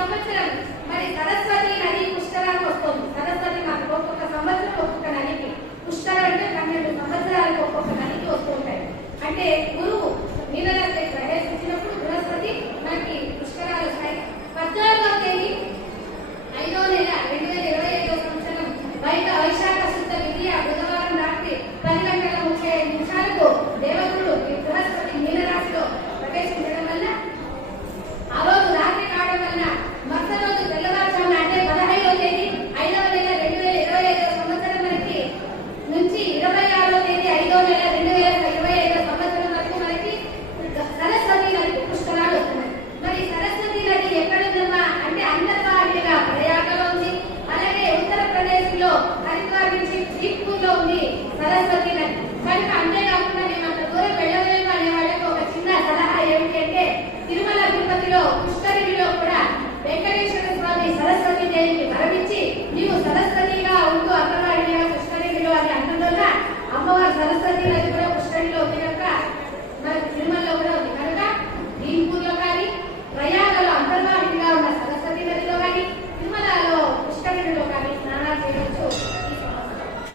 quilômetro. Saraswati నది కూడా కృష్ణుడిలో ఉంది కనుక మన తిరుమలలో కూడా ఉంది. కనుక భీంపూర్ కానీ ప్రయాగలో అంతర్వాహినిగా ఉన్న సరస్వతి నదిలో కానీ తిరుమలలో కృష్ణగిరిలో కానీ స్నానాలు చేయవచ్చు